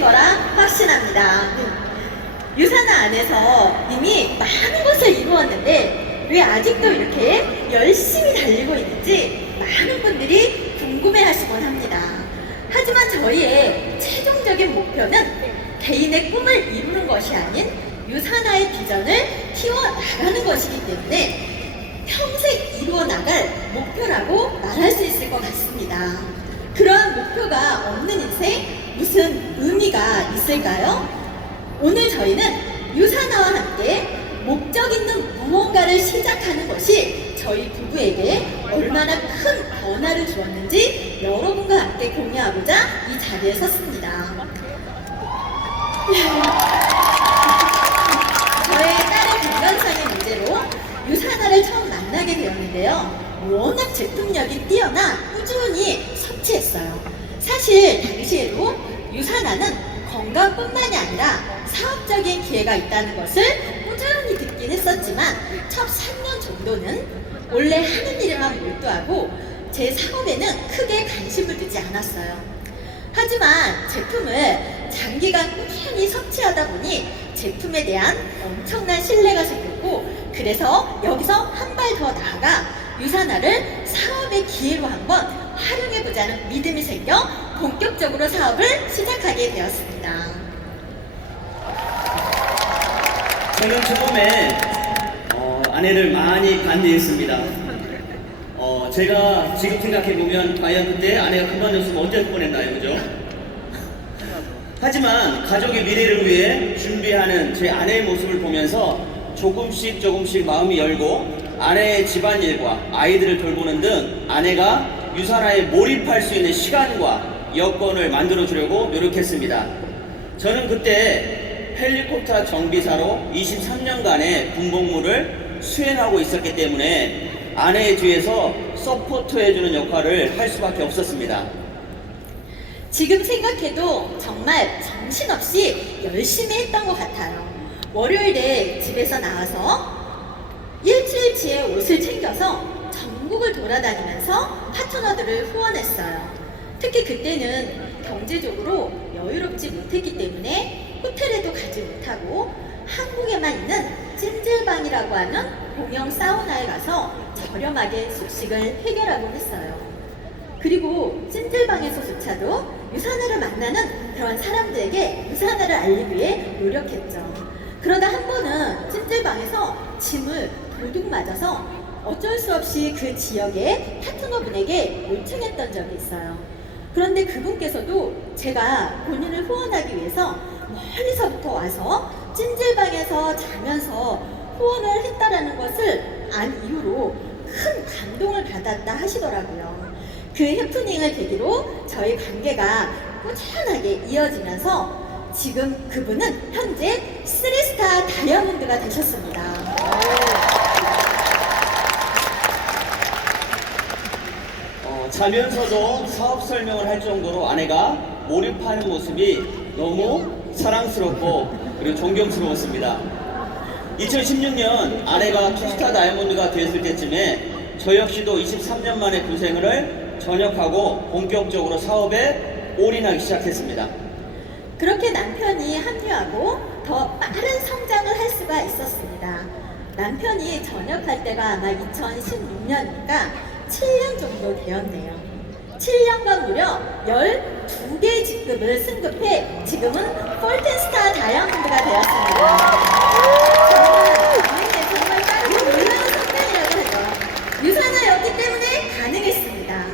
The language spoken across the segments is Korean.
되실 거라 확신합니다. 유산화 안에서 이미 많은 것을 이루었는데 왜 아직도 이렇게 열심히 달리고 있는지 많은 분들이 궁금해하시곤 합니다. 하지만 저희의 최종적인 목표는 개인의 꿈을 이루는 것이 아닌 유산화의 비전을 키워나가는 것이기 때문에 평생 이루어 나갈 목표라고 말할 수 있을 것 같습니다. 그러한 목표가 없는 인생 무슨 의미가 있을까요? 오늘 저희는 유산화와 함께 목적 있는 무언가를 시작하는 것이 저희 부부에게 얼마나 큰 변화를 주었는지 여러분과 함께 공유하고자 이 자리에 섰습니다. 저의 딸의 건강상의 문제로 유산화를 처음 만나게 되었는데요. 워낙 제품력이 뛰어나 꾸준히 섭취했어요. 사실 당시에도 유산화는 건강뿐만이 아니라 사업적인 기회가 있다는 것을 꾸준히 듣긴 했었지만 첫 3년 정도는 원래 하는 일에만 몰두하고 제 사업에는 크게 관심을 두지 않았어요. 하지만 제품을 장기간 꾸준히 섭취하다 보니 제품에 대한 엄청난 신뢰가 생겼고 그래서 여기서 한 발 더 나아가 유산화를 사업의 기회로 한번 활용해보자는 믿음이 생겨 본격적으로 사업을 시작하게 되었습니다. 저는 처음에 아내를 많이 반대했습니다. 제가 지금 생각해보면 과연 그때 아내가 그만뒀으면 어쩔 뻔했나요, 그죠? 하지만 가족의 미래를 위해 준비하는 제 아내의 모습을 보면서 조금씩 마음이 열고 아내의 집안일과 아이들을 돌보는 등 아내가 유산화에 몰입할 수 있는 시간과 여건을 만들어 주려고 노력했습니다. 저는 그때 헬리콥터 정비사로 23년간의 군복무를 수행하고 있었기 때문에 아내의 뒤에서 서포트해주는 역할을 할 수밖에 없었습니다. 지금 생각해도 정말 정신없이 열심히 했던 것 같아요. 월요일에 집에서 나와서 일주일치의 옷을 챙겨서 전국을 돌아다니면서 파트너들을 후원했어요. 특히 그때는 경제적으로 여유롭지 못했기 때문에 호텔에도 가지 못하고 한국에만 있는 찜질방이라고 하는 공영 사우나에 가서 저렴하게 숙식을 해결하곤 했어요. 그리고 찜질방에서조차도 유산화를 만나는 그런 사람들에게 유산화를 알리기 위해 노력했죠. 그러다 한 번은 찜질방에서 짐을 도둑 맞아서 어쩔 수 없이 그 지역의 파트너분에게 요청했던 적이 있어요. 그런데 그분께서도 제가 본인을 후원하기 위해서 멀리서부터 와서 찜질방에서 자면서 후원을 했다라는 것을 안 이후로 큰 감동을 받았다 하시더라고요. 그 해프닝을 계기로 저희 관계가 꾸준하게 이어지면서 지금 그분은 현재 3스타 다이아몬드가 되셨습니다. 자면서도 사업 설명을 할 정도로 아내가 몰입하는 모습이 너무 사랑스럽고 그리고 존경스러웠습니다. 2016년 아내가 투스타 다이아몬드가 되었을 때쯤에 저 역시도 23년 만에 그 생활을 전역하고 본격적으로 사업에 올인하기 시작했습니다. 그렇게 남편이 합류하고 더 빠른 성장을 할 수가 있었습니다. 남편이 전역할 때가 아마 2016년이니까 7년 정도 되었네요. 7년간 무려 12개 직급을 승급해 지금은 폴텐스타 다이아몬드가 되었습니다. 정말 빠르고 놀라운 성장이라고 해요. 유산화였기 때문에 가능했습니다.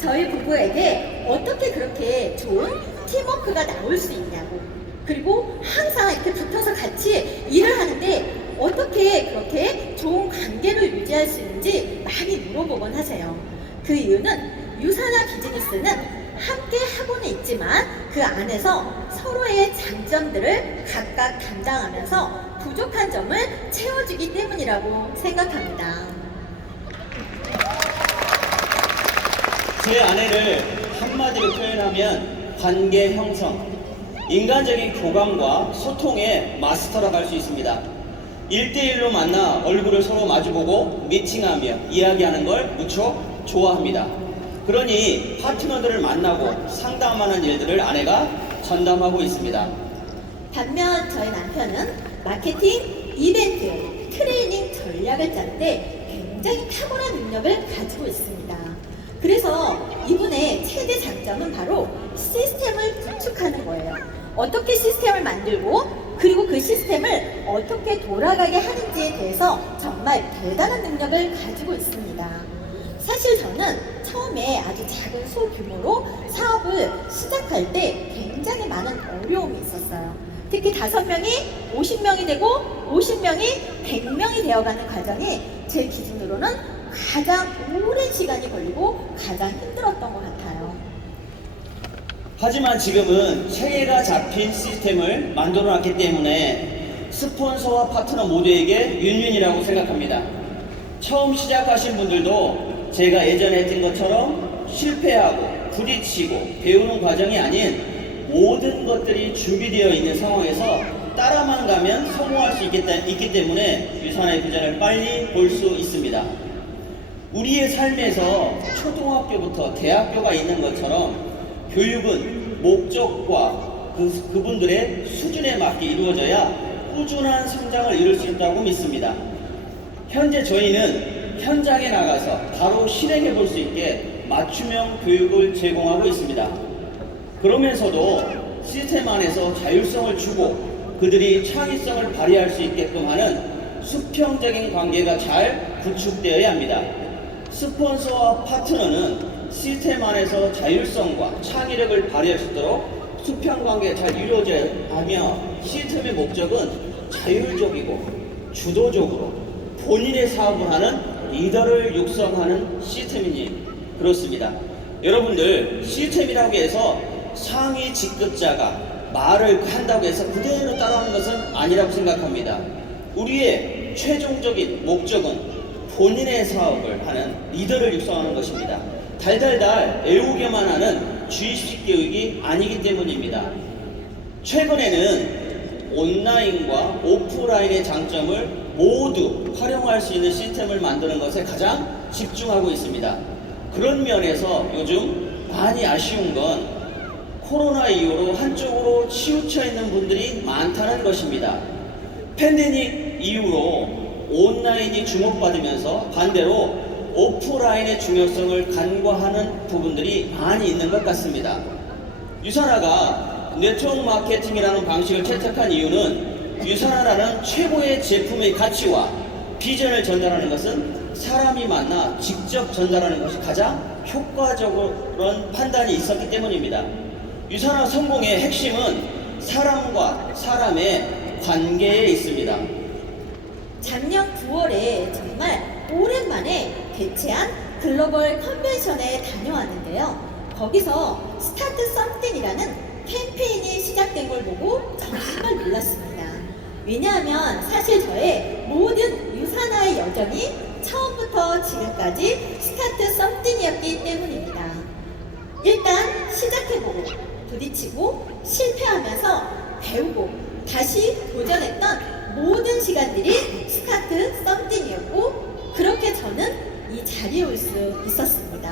저희 부부에게 어떻게 그렇게 좋은 팀워크가 나올 수 있냐고, 그리고 항상 이렇게 붙어서 같이 일을 하는데 어떻게 그렇게 좋은 관계를 유지할 수 있는지 많이 물어보곤 하세요. 그 이유는 유산화 비즈니스는 함께 하고는 있지만 그 안에서 서로의 장점들을 각각 담당하면서 부족한 점을 채워주기 때문이라고 생각합니다. 제 아내를 한마디로 표현하면 관계 형성, 인간적인 교감과 소통의 마스터라고 할 수 있습니다. 1대1로 만나 얼굴을 서로 마주보고 미팅하며 이야기하는 걸 무척 좋아합니다. 그러니 파트너들을 만나고 상담하는 일들을 아내가 전담하고 있습니다. 반면 저희 남편은 마케팅, 이벤트, 트레이닝 전략을 짤 때 굉장히 탁월한 능력을 가지고 있습니다. 그래서 이분의 최대 장점은 바로 시스템을 구축하는 거예요. 어떻게 시스템을 만들고 그리고 그 시스템을 어떻게 돌아가게 하는지에 대해서 정말 대단한 능력을 가지고 있습니다. 사실 저는 처음에 아주 작은 소규모로 사업을 시작할 때 굉장히 많은 어려움이 있었어요. 특히 5명이 50명이 되고 50명이 100명이 되어가는 과정이 제 기준으로는 가장 오랜 시간이 걸리고 가장 힘들었던 것 같아요. 하지만 지금은 체계가 잡힌 시스템을 만들어 놨기 때문에 스폰서와 파트너 모두에게 윈윈이라고 생각합니다. 처음 시작하신 분들도 제가 예전에 했던 것처럼 실패하고 부딪히고 배우는 과정이 아닌 모든 것들이 준비되어 있는 상황에서 따라만 가면 성공할 수 있기 때문에 유산의 비전을 빨리 볼 수 있습니다. 우리의 삶에서 초등학교부터 대학교가 있는 것처럼 교육은 목적과 그분들의 수준에 맞게 이루어져야 꾸준한 성장을 이룰 수 있다고 믿습니다. 현재 저희는 현장에 나가서 바로 실행해 볼 수 있게 맞춤형 교육을 제공하고 있습니다. 그러면서도 시스템 안에서 자율성을 주고 그들이 창의성을 발휘할 수 있게끔 하는 수평적인 관계가 잘 구축되어야 합니다. 스폰서와 파트너는 시스템 안에서 자율성과 창의력을 발휘할 수 있도록 수평관계가 잘 이루어져야 하며 시스템의 목적은 자율적이고 주도적으로 본인의 사업을 하는 리더를 육성하는 시스템이니 그렇습니다. 여러분들 시스템이라고 해서 상위 직급자가 말을 한다고 해서 그대로 따라하는 것은 아니라고 생각합니다. 우리의 최종적인 목적은 본인의 사업을 하는 리더를 육성하는 것입니다. 달달달 외우게만 하는 주입식 교육이 아니기 때문입니다. 최근에는 온라인과 오프라인의 장점을 모두 활용할 수 있는 시스템을 만드는 것에 가장 집중하고 있습니다. 그런 면에서 요즘 많이 아쉬운 건 코로나 이후로 한쪽으로 치우쳐 있는 분들이 많다는 것입니다. 팬데믹 이후로 온라인이 주목받으면서 반대로 오프라인의 중요성을 간과하는 부분들이 많이 있는 것 같습니다. 유산화가 네트워크 마케팅이라는 방식을 채택한 이유는 유산화라는 최고의 제품의 가치와 비전을 전달하는 것은 사람이 만나 직접 전달하는 것이 가장 효과적인 판단이 있었기 때문입니다. 유산화 성공의 핵심은 사람과 사람의 관계에 있습니다. 작년 9월에 정말 오랜만에 개최한 글로벌 컨벤션에 다녀왔는데요. 거기서 스타트 썸띵이라는 캠페인이 시작된 걸 보고 정말 놀랐습니다. 왜냐하면 사실 저의 모든 유산화의 여정이 처음부터 지금까지 스타트 썸띵이었기 때문입니다. 일단 시작해보고 부딪히고 실패하면서 배우고 다시 도전했던 모든 시간들이 스타트 썸띵이었고 그렇게 저는 이 자리에 올 수 있었습니다.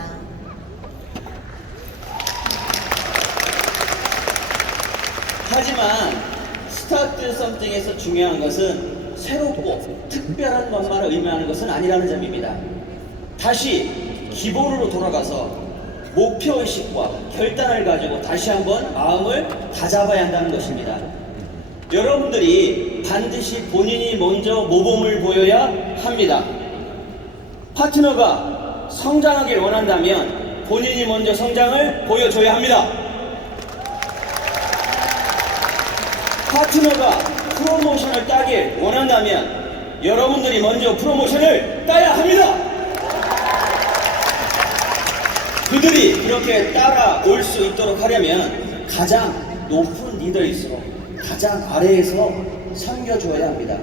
하지만 스타트 썸띵에서 중요한 것은 새롭고 특별한 것만 의미하는 것은 아니라는 점입니다. 다시 기본으로 돌아가서 목표의식과 결단을 가지고 다시 한번 마음을 다잡아야 한다는 것입니다. 여러분들이 반드시 본인이 먼저 모범을 보여야 합니다. 파트너가 성장하길 원한다면 본인이 먼저 성장을 보여줘야 합니다. 파트너가 프로모션을 따길 원한다면 여러분들이 먼저 프로모션을 따야 합니다. 그들이 이렇게 따라올 수 있도록 하려면 가장 높은 리더일수록 가장 아래에서 섬겨줘야 합니다.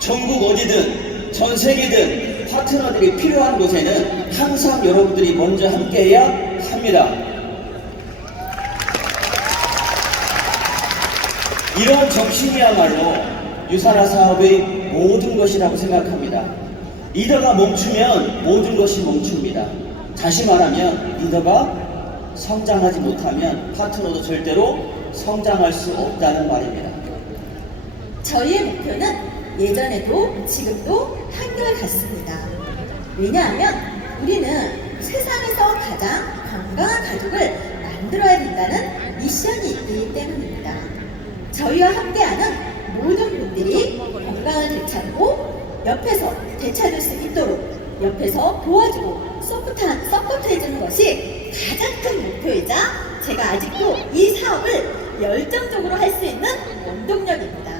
전국 어디든 전 세계든 파트너들이 필요한 곳에는 항상 여러분들이 먼저 함께해야 합니다. 이런 정신이야말로 유산화 사업의 모든 것이라고 생각합니다. 리더가 멈추면 모든 것이 멈춥니다. 다시 말하면 리더가 성장하지 못하면 파트너도 절대로 성장할 수 없다는 말입니다. 저희의 목표는 예전에도 지금도 한결같습니다. 왜냐하면 우리는 세상에서 가장 건강한 가족을 만들어야 된다는 미션이 있기 때문입니다. 저희와 함께하는 모든 분들이 건강을 되찾고 옆에서 되찾을 수 있도록 옆에서 도와주고 서포트해주는 것이 가장 큰 목표이자 제가 아직도 이 사업을 열정적으로 할 수 있는 원동력입니다.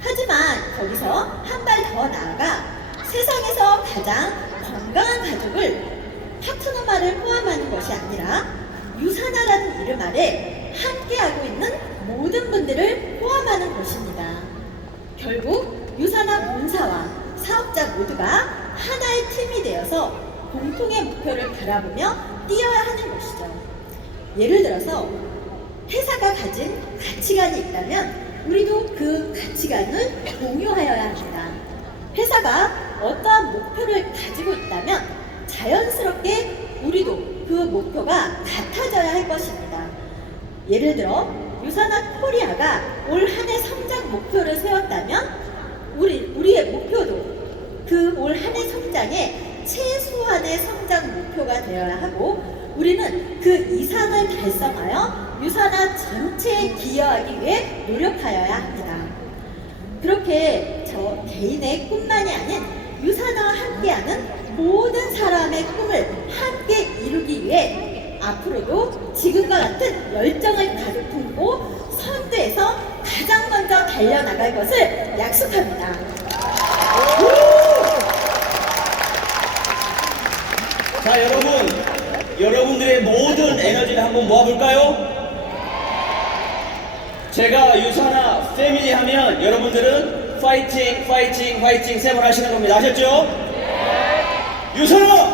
하지만 거기서 한 발 더 나아가 세상에서 가장 건강한 가족을 파트너만을 포함하는 것이 아니라 유사나라는 이름 아래 함께하고 있는 모든 분들을 포함하는 것입니다. 결국 유사나 본사와 사업자 모두가 하나의 팀이 되어서 공통의 목표를 바라보며 뛰어야 하는 것이죠. 예를 들어서 회사가 가진 가치관이 있다면 우리도 그 가치관을 공유하여야 합니다. 회사가 어떠한 목표를 가지고 있다면 자연스럽게 우리도 그 목표가 같아져야 할 것입니다. 예를 들어 유사나 코리아가 올 한 해 성장 목표를 세웠다면 우리의 목표도 그 올 한 해 성장의 최소한의 성장 목표가 되어야 하고 우리는 그 이상을 달성하여 유사나 전체에 기여하기 위해 노력하여야 합니다. 그렇게 저 개인의 꿈만이 아닌 유사나와 함께하는 모든 사람의 꿈을 함께 이루기 위해 앞으로도 지금과 같은 열정을 가득 품고 선두에서 가장 먼저 달려나갈 것을 약속합니다. 자, 여러분들의 모든 에너지를 한번 모아볼까요? 제가 유사나 패밀리 하면 여러분들은 파이팅, 파이팅, 파이팅 세 번 하시는 겁니다. 아셨죠? 유사나!